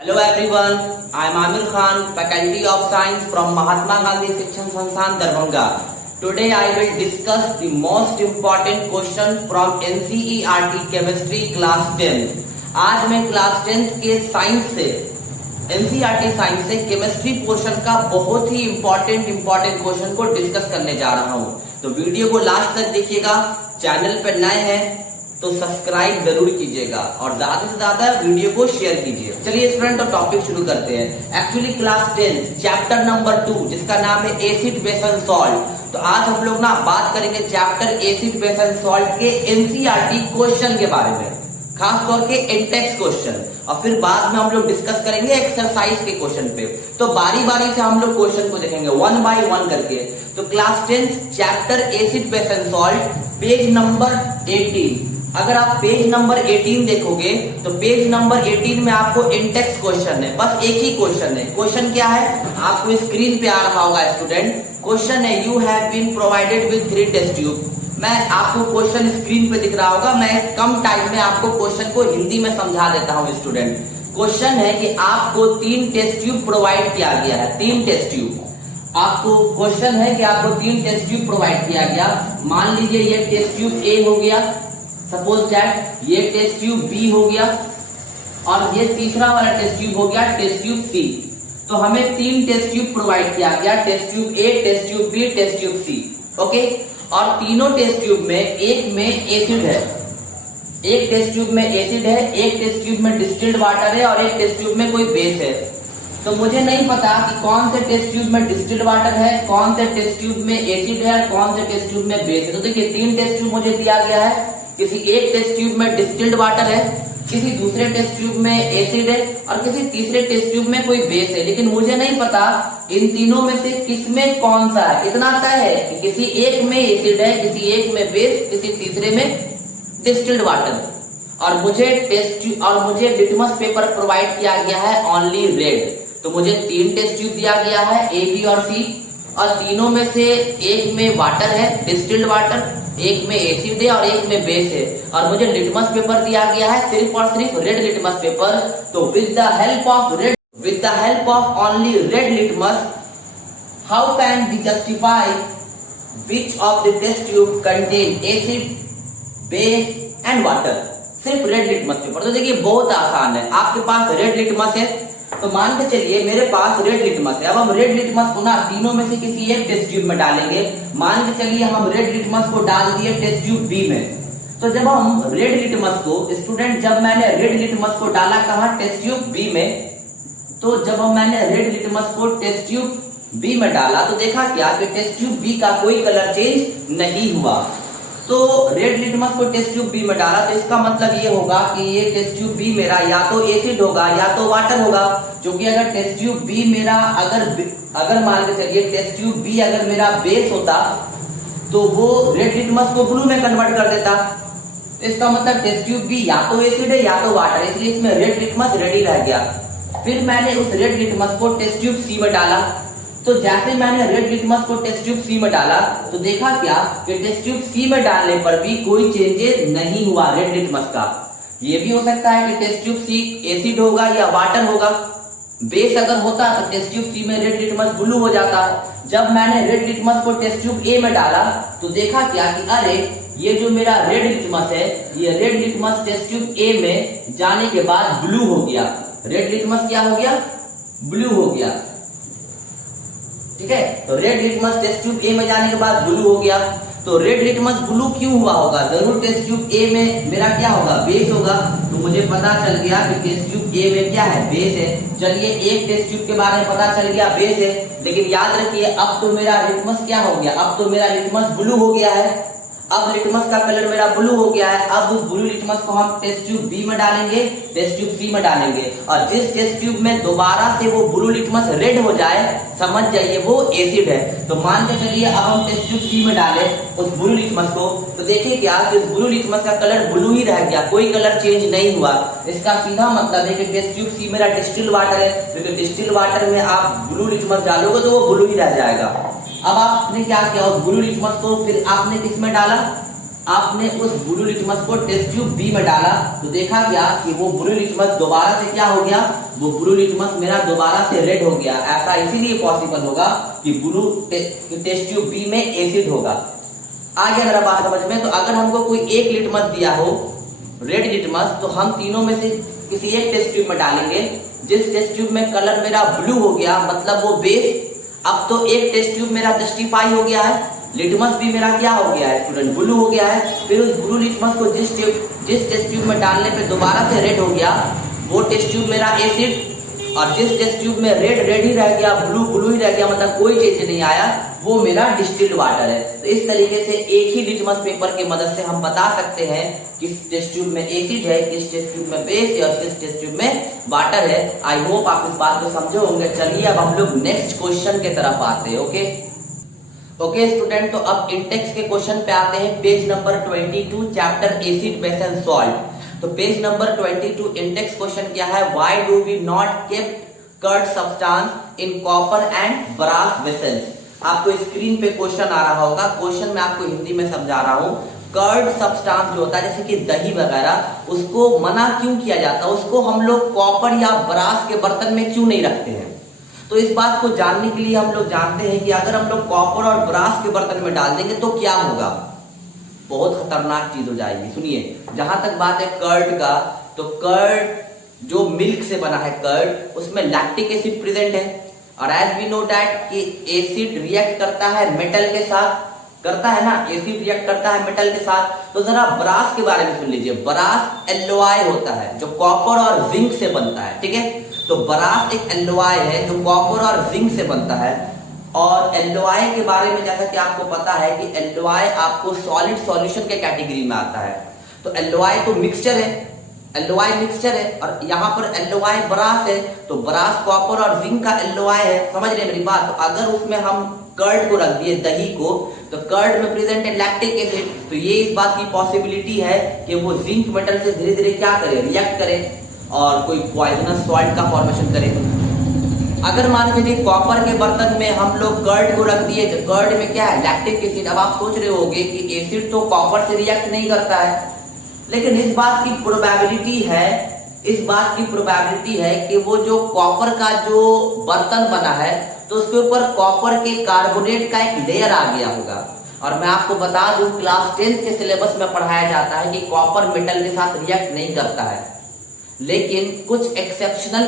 Hello everyone, I am Amir Khan, Faculty of Science from Mahatma Gandhi Shikshan Sansthan, Darbhanga. Today I will discuss the most important question from NCERT Chemistry Class 10. आज मैं class 10 के science से NCERT science से chemistry portion का बहुत ही important question को discuss करने जा रहा हूँ। तो वीडियो को लास्ट तक देखिएगा। चैनल पर नए हैं तो सब्सक्राइब जरूर कीजिएगा और ज्यादा से ज्यादा वीडियो को शेयर कीजिए। चलिए स्टूडेंट तो टॉपिक शुरू करते हैं। एक्चुअली क्लास 10 चैप्टर नंबर 2 जिसका नाम है एसिड बेस एंड सॉल्ट। तो आज हम लोग ना बात करेंगे chapter acid base and salt के एनसीईआरटी क्वेश्चन के बारे में, खास तौर के इंटेक्स क्वेश्चन, और फिर बाद में हम लोग डिस्कस करेंगे एक्सरसाइज के क्वेश्चन पे। तो बारी बारी से हम लोग क्वेश्चन को देखेंगे 1 बाय 1 करके। तो class 10 chapter acid base and salt page number 18। अगर आप पेज नंबर 18 देखोगे तो पेज नंबर 18 में आपको इंटेक्स क्वेश्चन है, बस एक ही क्वेश्चन है। क्वेश्चन क्या है आपको स्क्रीन पे आ रहा होगा स्टूडेंट। क्वेश्चन है you have been provided with 3 test tube. मैं आपको क्वेश्चन स्क्रीन पे दिख रहा होगा, मैं कम टाइम में आपको क्वेश्चन को हिंदी में समझा देता हूँ स्टूडेंट। क्वेश्चन है कि आपको 3 टेस्ट ट्यूब प्रोवाइड किया गया है, 3 टेस्ट ट्यूब। आपको क्वेश्चन है कि आपको 3 टेस्ट ट्यूब प्रोवाइड किया गया। मान लीजिए ये टेस्ट ट्यूब ए हो गया, सपोज दैट ये टेस्ट ट्यूब बी हो गया, और ये तीसरा वाला टेस्ट ट्यूब हो गया टेस्ट ट्यूब सी। तो हमें 3 टेस्ट ट्यूब प्रोवाइड किया गया, test tube A, test tube B, test tube C. Okay, और तीनों टेस्ट ट्यूब में एक में एसिड है, एक टेस्ट ट्यूब में एसिड है, एक टेस्ट ट्यूब में डिस्टिल्ड वाटर है और एक टेस्ट ट्यूब में कोई बेस है। तो मुझे नहीं पता कि कौन से टेस्ट ट्यूब में डिस्टिल्ड वाटर है, कौन से टेस्ट ट्यूब में एसिड है और कौन से टेस्ट ट्यूब में बेस है। तो देखिए 3 टेस्ट ट्यूब मुझे दिया गया है, किसी एक टेस्ट ट्यूब में डिस्टिल्ड वाटर है, किसी दूसरे टेस्ट ट्यूब में एसिड है और किसी तीसरे टेस्ट ट्यूब में कोई बेस है। लेकिन मुझे नहीं पता इन तीनों में से किसमें कौन सा है। इतना तय है कि किसी एक में एसिड है, किसी एक में बेस, किसी तीसरे में डिस्टिल्ड वाटर। और मुझे लिटमस पेपर प्रोवाइड किया गया है ओनली रेड। तो मुझे 3 टेस्ट ट्यूब दिया गया है ए, बी और सी, और तीनों में से एक में वाटर है डिस्टिल्ड वाटर, एक में एसिड है और एक में बेस है, और मुझे लिटमस पेपर दिया गया है सिर्फ और सिर्फ रेड लिटमस पेपर। तो with the help of only red litmus, how can we justify which of the test tube contain acid, base and water. सिर्फ रेड लिटमस पेपर। तो देखिए बहुत आसान है, आपके पास रेड लिटमस है तो मान के चलिए मेरे पास रेड लिटमस है। अब हम रेड लिटमस को ना तीनों में से किसी एक टेस्ट ट्यूब में डालेंगे। मान के चलिए हम रेड लिटमस को डाल दिए टेस्ट ट्यूब बी में। तो जब हम रेड लिटमस को स्टूडेंट जब मैंने रेड लिटमस को डाला कहाँ, टेस्ट ट्यूब बी में। तो जब मैंने रेड लिटमस को टेस्ट ट्यूब बी में डाला तो देखा क्या कि टेस्ट ट्यूब बी का कोई कलर चेंज नहीं हुआ। तो रेड लिटमस को टेस्ट ट्यूब बी में डाला तो इसका मतलब ये होगा कि ये टेस्ट ट्यूब बी मेरा या तो एसिड होगा या तो वाटर होगा। क्योंकि अगर टेस्ट ट्यूब बी मेरा अगर मान के चलिए टेस्ट ट्यूब बी अगर मेरा बेस होता तो वो रेड लिटमस को ब्लू में कन्वर्ट कर देता। इसका मतलब टेस्ट ट्यूब बी या तो एसिड है या तो वाटर, इसलिए इसमें रेड लिटमस रेडी रह गया। फिर मैंने उस रेड लिटमस को टेस्ट ट्यूब सी में डाला। तो जैसे मैंने रेड लिटमस को टेस्ट ट्यूब सी में डाला तो देखा क्या कि टेस्ट ट्यूब सी में डालने पर भी कोई चेंजेस नहीं हुआ रेड लिटमस का। ये भी हो सकता है कि टेस्ट ट्यूब सी एसिड होगा या वाटर होगा। बेस अगर होता तो टेस्ट ट्यूब सी में रेड लिटमस ब्लू हो जाता। जब मैंने रेड लिटमस को टेस्ट ट्यूब ए में डाला तो देखा क्या कि अरे ये जो मेरा रेड लिटमस है, ये red litmus test tube A में जाने के बाद ब्लू हो गया। रेड लिटमस क्या हो गया, ब्लू हो गया। ठीक है, तो red litmus test tube A में जाने के बाद ब्लू हो गया। तो रेड लिटमस ब्लू क्यों हुआ होगा, जरूर टेस्ट ट्यूब ए में मेरा क्या होगा, बेस होगा। तो मुझे पता चल गया कि टेस्ट ट्यूब ए में क्या है, बेस है। चलिए एक टेस्ट ट्यूब के बारे में पता चल गया, बेस है। लेकिन याद रखिए अब तो मेरा लिटमस क्या हो गया, अब तो मेरा लिटमस ब्लू हो गया है। अब लिटमस का कलर मेरा ब्लू हो गया है। अब उस ब्लू लिटमस को हम टेस्ट ट्यूब बी में डालेंगे, टेस्ट ट्यूब सी में डालेंगे, और जिस टेस्ट ट्यूब में दोबारा से वो ब्लू लिटमस रेड हो जाए समझ जाइए वो एसिड है। तो मान के चलिए अब हम टेस्ट ट्यूब सी में डाले उस ब्लू लिटमस को, तो देखिए क्या कि उस ब्लू लिटमस का कलर ब्लू ही रह गया, कोई कलर चेंज नहीं हुआ। इसका सीधा मतलब है कि टेस्ट ट्यूब सी मेरा डिस्टिल्ड वाटर है, क्योंकि डिस्टिल्ड वाटर में आप ब्लू लिटमस डालोगे तो वो ब्लू ही रह जाएगा। अब आपने क्या किया, उस ब्लू लिटमस को फिर आपने किस में डाला, आपने उस ब्लू लिटमस को टेस्ट ट्यूब बी में डाला तो देखा क्या कि वो ब्लू लिटमस दोबारा से क्या हो गया, वो ब्लू लिटमस मेरा दोबारा से रेड हो गया। ऐसा इसीलिए पॉसिबल होगा कि ब्लू टेस्ट ट्यूब बी में एसिड होगा। आ गया मेरा बात समझ में। तो अगर हमको कोई एक लिटमस दिया हो रेड लिटमस, तो हम तीनों में से किसी एक टेस्ट ट्यूब में डालेंगे। जिस टेस्ट ट्यूब में कलर मेरा ब्लू हो गया मतलब वो बेस, अब तो एक टेस्ट ट्यूब मेरा जस्टिफाई हो गया है, लिटमस भी मेरा क्या हो गया है स्टूडेंट, ब्लू हो गया है। फिर उस ब्लू लिटमस को जिस टेस्ट ट्यूब में डालने पे दोबारा से रेड हो गया, वो टेस्ट ट्यूब मेरा एसिड, और जिस टेस्ट ट्यूब में रेड रेड ही रह गया, ब्लू ब्लू ही रह गया, मतलब कोई चेंज नहीं आया, वो मेरा डिस्टिल्ड वाटर है। तो इस तरीके से एक ही लिटमस पेपर की मदद से हम बता सकते हैं किस टेस्ट ट्यूब में एसिड है, किस टेस्ट ट्यूब में बेस है और किस टेस्ट ट्यूब में वाटर है। आई होप आप इस बात को समझे होंगे। चलिए अब हम लोग नेक्स्ट क्वेश्चन की तरफ आते हैं। ओके स्टूडेंट, तो अब इंटेक्स के क्वेश्चन पे आते हैं। Page number 22 chapter acid base and salt. तो पेज नंबर 22 इंडेक्स क्वेश्चन क्या है, why do we not keep curd substance in copper and brass vessels. आपको स्क्रीन पे क्वेश्चन आ रहा होगा, क्वेश्चन मैं आपको हिंदी में समझा रहा हूं। कर्ड सब्सटेंस जो होता है जैसे कि दही वगैरह, उसको मना क्यों किया जाता है, उसको हम लोग कॉपर या ब्रास के बर्तन में क्यों नहीं रखते हैं। तो इस बात को जानने के लिए हम लोग जानते हैं कि अगर हम लोग कॉपर और ब्रास के बर्तन में डाल देंगे तो क्या होगा, बहुत खतरनाक चीज हो जाएगी। सुनिए, जहां तक बात है कर्ड का, तो कर्ड जो मिल्क से बना है कर्ड, उसमें लैक्टिक एसिड प्रेजेंट है, और एज वी नो दैट कि एसिड रिएक्ट करता है मेटल के साथ, करता है ना, एसिड रिएक्ट करता है मेटल के साथ। तो जरा ब्रास के बारे में सुन लीजिए। ब्रास एल्लोय होता है जो कॉपर और जिंक से बनता है, ठीक है। तो ब्रास एक एल्लोय है जो कॉपर और जिंक से बनता है। और एल्लोय के बारे में जैसा कि आपको पता है कि एल्लोय आपको सॉलिड सॉल्यूशन के कैटेगरी में आता है। तो एल्लोय तो मिक्सचर है, एल्लोय मिक्सचर है, और यहाँ पर एल्लोय ब्रास है, तो ब्रास कॉपर और जिंक का एल्लोय है। समझ रहे मेरी बात। तो अगर उसमें हम कर्ड को रख दिए, दही को, तो कर्ड में प्रेजेंट है लैक्टिक एसिड, तो ये इस बात की पॉसिबिलिटी है कि वो जिंक मेटल से धीरे धीरे क्या करे, रिएक्ट करे और कोई पॉइजनस सॉल्ट का फॉर्मेशन करे। अगर मान लीजिए कॉपर के बर्तन में हम लोग कर्ड को रख दिए, तो कर्ड में क्या है, लैक्टिक एसिड। अब आप सोच रहे होंगे कि एसिड तो कॉपर से रिएक्ट नहीं करता है, लेकिन इस बात की प्रोबेबिलिटी है कि वो जो कॉपर का जो बर्तन बना है, तो उसके ऊपर कॉपर के कार्बोनेट का एक लेयर आ गया होगा। और मैं आपको बता दूं, क्लास 10th के सिलेबस में पढ़ाया जाता है कि कॉपर मेटल के साथ रिएक्ट नहीं करता है, लेकिन कुछ एक्सेप्शनल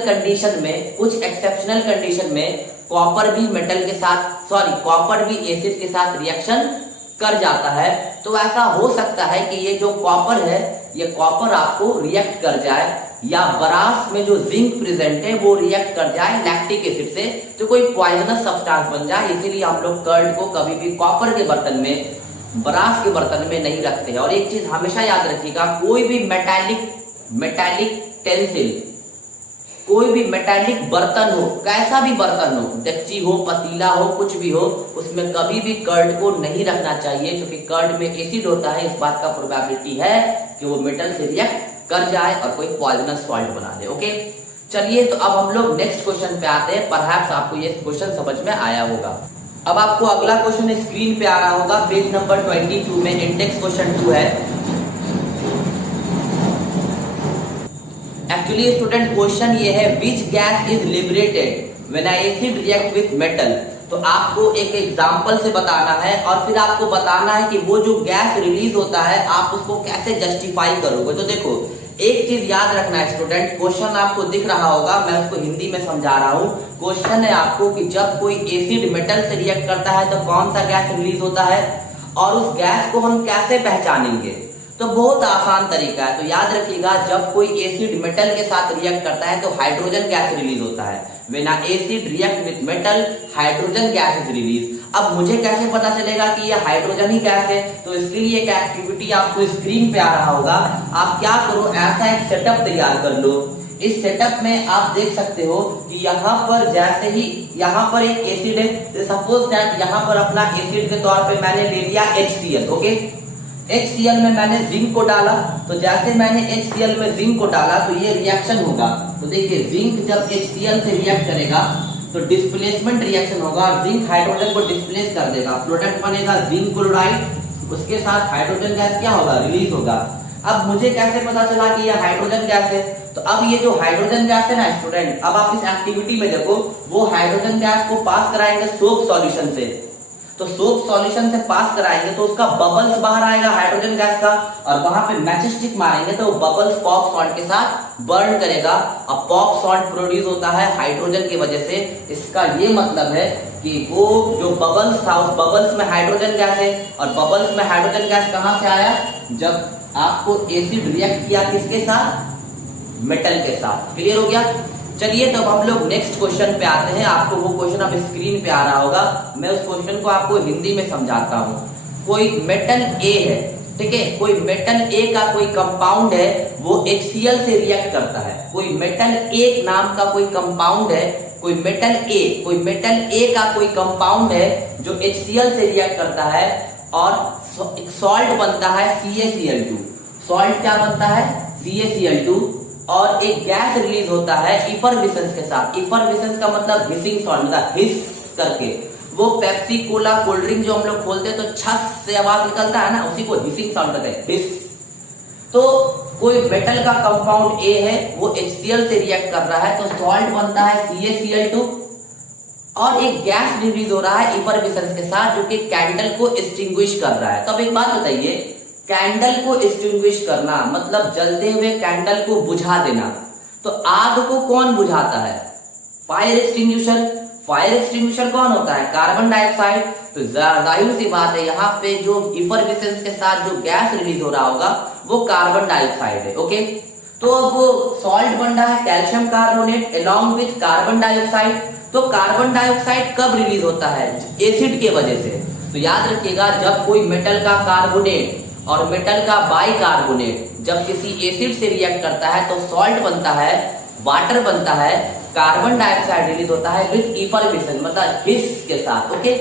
कंडीशन में कॉपर भी मेटल के साथ, कॉपर भी एसिड के साथ रिएक्शन कर जाता है। तो ऐसा हो सकता है कि ये जो कॉपर है, ये कॉपर आपको रिएक्ट कर जाए, या ब्रास में जो जिंक प्रेजेंट है वो रिएक्ट कर जाए लैक्टिक एसिड से, तो कोई पॉइजनस सब्सटेंस बन जाए। इसीलिए हम लोग कर्ड को कभी भी कॉपर के बर्तन में, ब्रास के बर्तन में नहीं रखते हैं। और एक चीज हमेशा याद रखिएगा, कोई भी मेटालिक टेंसिल, कोई भी मेटालिक बर्तन हो, कैसा भी बर्तन हो, डेक्ची हो, पतीला हो, कुछ भी हो, उसमें कभी भी कर्ड को नहीं रखना चाहिए, क्योंकि कर्ड में एसिड होता है। इस बात का प्रोबेबिलिटी है कि वो मेटल से रिएक्ट कर जाए और कोई पॉइजनस सॉल्ट बना दे। ओके, चलिए तो अब हम लोग नेक्स्ट क्वेश्चन पे आते हैं। परहैप्स आपको ये क्वेश्चन समझ में आया होगा। अब आपको अगला क्वेश्चन स्क्रीन पे आ रहा होगा, पेज नंबर 22 में इंडेक्स क्वेश्चन 2 है। एक्चुअली स्टूडेंट क्वेश्चन ये है, which gas is liberated when acid react with metal. तो आपको एक एग्जांपल से बताना है और फिर आपको बताना है कि वो जो गैस रिलीज होता है आप उसको कैसे जस्टिफाई करोगे। तो देखो, एक चीज याद रखना है स्टूडेंट, क्वेश्चन आपको दिख रहा होगा, मैं उसको हिंदी में समझा रहा हूँ। क्वेश्चन है आपको कि जब कोई एसिड मेटल से रिएक्ट करता है तो कौन सा गैस रिलीज होता है, और उस गैस को हम कैसे पहचानेंगे। तो बहुत आसान तरीका है। तो याद रखिएगा, जब कोई एसिड मेटल के साथ रिएक्ट करता है तो हाइड्रोजन गैस रिलीज होता है। When acid react with metal, hydrogen gas is release. अब मुझे कैसे पता चलेगा कि ये हाइड्रोजन ही गैस है, तो इसके लिए एक एक्टिविटी आपको स्क्रीन पे आ रहा होगा। आप क्या करो, ऐसा एक सेटअप तैयार कर लो। इस सेटअप में आप देख सकते हो कि यहाँ पर जैसे ही यहाँ पर एक एसिड है, सपोज दैट यहाँ पर अपना एसिड के तौर पे मैंने ले लिया HCl। ओके, HCl में मैंने जिंक को डाला, तो जैसे मैंने HCl में जिंक को डाला तो ये रिएक्शन होगा। तो देखिए, जिंक जब HCl से रिएक्ट करेगा तो डिस्प्लेसमेंट रिएक्शन होगा, और जिंक हाइड्रोजन को डिस्प्लेस कर देगा। प्रोडक्ट बनेगा जिंक क्लोराइड उसके साथ हाइड्रोजन गैस क्या होगा, रिलीज होगा। अब मुझे कैसे पता चला कि यह हाइड्रोजन गैस है, तो अब ये जो हाइड्रोजन गैस है ना स्टूडेंट, अब आप इस एक्टिविटी में देखो, वो हाइड्रोजन गैस को पास कराएंगे सोप सॉल्यूशन से, तो सोप सॉल्यूशन से पास कराएंगे तो उसका बबल्स बाहर आएगा हाइड्रोजन गैस का, और वहां पे मैचस्टिक मारेंगे तो बबल्स पॉप सॉल्ट के साथ बर्न करेगा, और पॉप सॉल्ट प्रोड्यूस होता है हाइड्रोजन की वजह से। इसका ये मतलब है कि वो जो बबल्स था, उस बबल्स में हाइड्रोजन गैस है, और बबल्स में हाइड्रोजन गैस कहां से आया, जब आपको एसिड रिएक्ट किया किसके साथ, मेटल के साथ। क्लियर हो गया। चलिए तो हम लोग नेक्स्ट क्वेश्चन पे आते हैं। आपको वो क्वेश्चन अब स्क्रीन पे आ रहा होगा, मैं उस क्वेश्चन को आपको हिंदी में समझाता हूँ। कोई मेटल ए है, ठीक है, कोई मेटल ए का कोई कंपाउंड है, वो HCl से रिएक्ट करता है। कोई मेटल ए नाम का कोई कंपाउंड है, कोई मेटल ए का कोई कंपाउंड है जो HCl से रिएक्ट करता है, और एक सॉल्ट बनता है CaCl2। सॉल्ट क्या बनता है, CaCl2, और एक गैस रिलीज होता है इफरविसेंस के साथ। इफरविसेंस का मतलब हिसिंग साउंड, मतलब हिस करके। वो पेप्सी कोला कोल्ड ड्रिंक जो हम लोग खोलते हैं तो छस से आवाज निकलता है ना, उसी को हिसिंग साउंड कहते हैं, हिस। तो कोई मेटल का कंपाउंड ए है, वो HCl से रिएक्ट कर रहा है, तो सॉल्ट बनता है CaCl2, और एक गैस रिलीज हो रहा है इफरविसेंस के साथ, जो कि कैंडल को एक्सटिंग्विश कर रहा है। तो अब एक बात बताइए, कैंडल को एक्सटिंग्विश करना मतलब जलते हुए कैंडल को बुझा देना, तो आग को कौन बुझाता है, फायर एक्सटिंग्विशर। फायर एक्सटिंग्विशर कौन होता है, कार्बन डाइऑक्साइड। तो जाहिर सी बात है, यहाँ पे जो इफरविसेंस के साथ जो गैस रिलीज हो रहा होगा वो कार्बन डाइऑक्साइड है। ओके, तो अब वो सॉल्ट बन रहा है calcium carbonate along with carbon dioxide. तो कार्बन डाइऑक्साइड कब रिलीज होता है, एसिड के वजह से। तो याद रखिएगा, जब कोई मेटल का कार्बोनेट और मेटल का बाइकार्बोनेट जब किसी एसिड से रिएक्ट करता है तो सॉल्ट बनता है, वाटर बनता है, कार्बन डाइऑक्साइड रिलीज होता है विथ इफरविसेंस, मतलब हिस के साथ। ओके,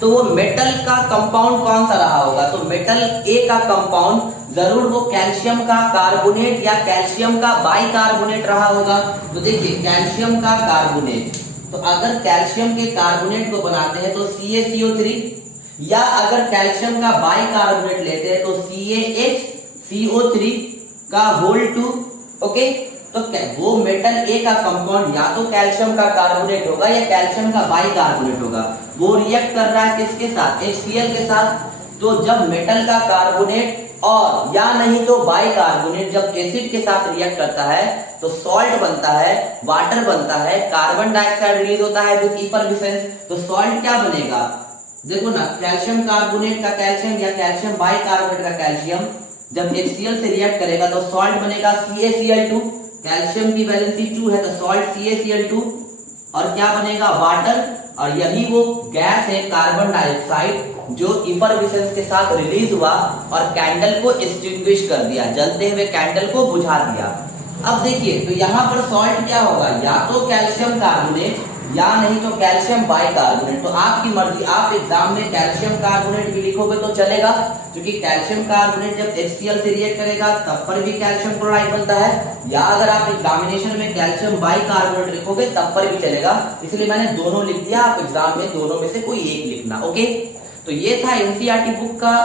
तो वो मेटल का कंपाउंड कौन सा रहा होगा, तो मेटल ए का कंपाउंड जरूर वो कैल्शियम का कार्बोनेट या कैल्शियम का बाइकार्बोनेट रहा होगा। तो देखिए, कैल्शियम का कार्बोनेट, तो अगर कैल्शियम के कार्बोनेट को बनाते हैं तो CaCO3, या अगर कैल्शियम का बाइकार्बोनेट लेते हैं तो CaHCO3 का होल 2। ओके, तो वो मेटल ए का कंपाउंड या तो कैल्शियम का कार्बोनेट होगा या कैल्शियम का बाइकार्बोनेट होगा। वो रिएक्ट कर रहा है किसके साथ, HCl के साथ। तो जब मेटल का कार्बोनेट और या नहीं तो बाइकार्बोनेट जब एसिड के साथ रिएक्ट करता है तो सॉल्ट बनता है, वाटर बनता है, कार्बन डाइऑक्साइड रिलीज होता है विद इफरविसेंस। तो सॉल्ट क्या बनेगा, देखो ना, कैल्शियम कार्बोनेट का कैल्शियम या कैल्शियम बाइकार्बोनेट का कैल्शियम जब HCl से रिएक्ट करेगा तो सॉल्ट बनेगा CaCl2। कैल्शियम की वैलेंसी 2 है तो सॉल्ट CaCl2, और क्या बनेगा, वाटर। और यही वो गैस है कार्बन डाइऑक्साइड जो इफरविसेंस के साथ रिलीज हुआ और कैंडल को एक्सटिंग्विश कर दिया, जलते हुए कैंडल को बुझा दिया। अब देखिए, तो यहाँ पर सॉल्ट क्या होगा, या तो कैल्शियम कार्बोनेट या नहीं तो कैल्शियम बाइकार्बोनेट। तो आपकी मर्जी, आप एग्जाम में कैल्शियम कार्बोनेट भी लिखोगे तो चलेगा, क्योंकि कैल्शियम कार्बोनेट जब HCl से रिएक्ट करेगा तब पर भी कैल्शियम क्लोराइड बनता है, या अगर आप एग्जामिनेशन में कैल्शियम बाइकार्बोनेट लिखोगे तब पर भी चलेगा। इसलिए मैंने दोनों लिख दिया, आप एग्जाम में दोनों में से कोई एक लिखना। ओके, तो ये था NCERT बुक का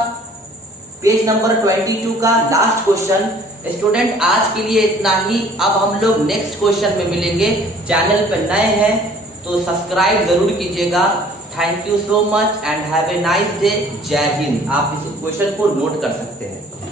पेज नंबर 22 का लास्ट क्वेश्चन। स्टूडेंट, आज के लिए इतना ही। अब हम लोग नेक्स्ट क्वेश्चन में मिलेंगे। चैनल पे नए हैं तो सब्सक्राइब जरूर कीजिएगा। Thank you so much and have a nice day. जय हिंद। आप इस क्वेश्चन को नोट कर सकते हैं।